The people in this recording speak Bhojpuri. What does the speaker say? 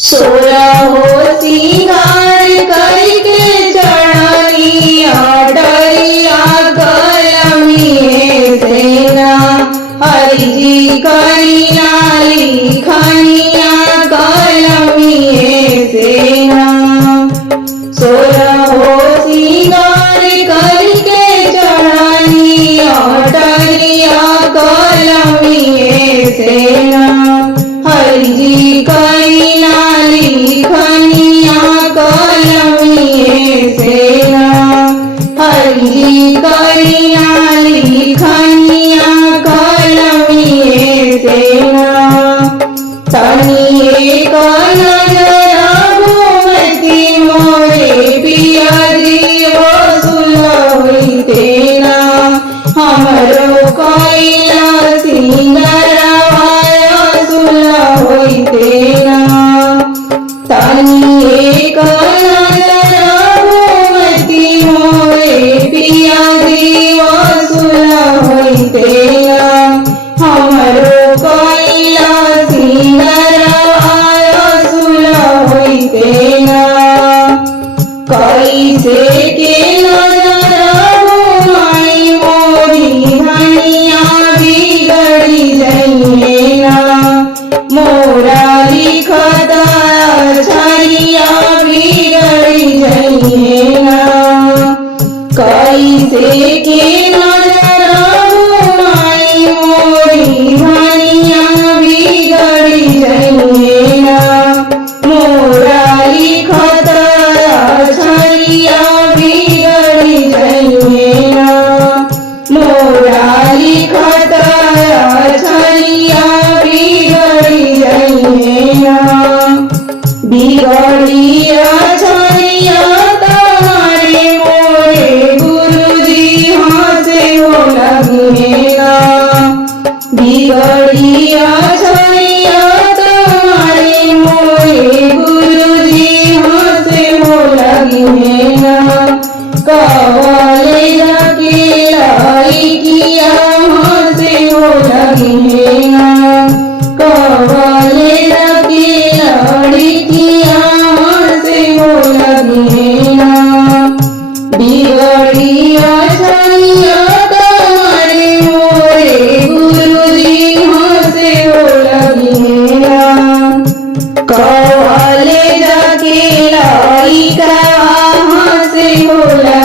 सोरहो सिंगार करके चढ़नी अटरिया कलमी सेना हरि जी कनिया लिखनिया कलमी सेना। सोरहो सिंगार करके चढ़नी अटरिया कलमी सेना हरि जी कनिया लिखनिया कलमी सेना हरि जी कनिया लिखनिया कलमी सेना। तनिए कनजरा घूमती मोरे पिया जी वो सुलहोई तेना हमरो कैला सिंगरवाया सुलहोई तेना। तनिए कनजरा घूमती मोरे पिया जी वो सुलहोई तेना हमरो कैला सिंगरवाया सुलहोई तेना। कैसे के नजरा घुमाई मोरी धनिया बिगड़ी जइना मोरा लिखता छरिया बिगड़ी जइना। कैसे के नजरा घुमाई मोरी धनिया बिगड़ी जइना मोरा लिखता छरिया बिगड़ी जइना मोरा लिखता छरिया बिगड़ी जइना। बिगड़िया छरिया तुम्हारे मोरे गुरुजी हंसे हो लगेगा। बिगड़िया छरिया तुम्हारे मोरे गुरुजी हंसे हो लगेगा। कवले जाके लड़किया हंसे हो लगेगा। कवले जाके लड़किया हंसे हो लगेगा। बिगड़िया छरिया तुम्हारे मोरे गुरुजी हंसे हो लगेगा। कवले जाके लड़का हंसे हो लगेगा।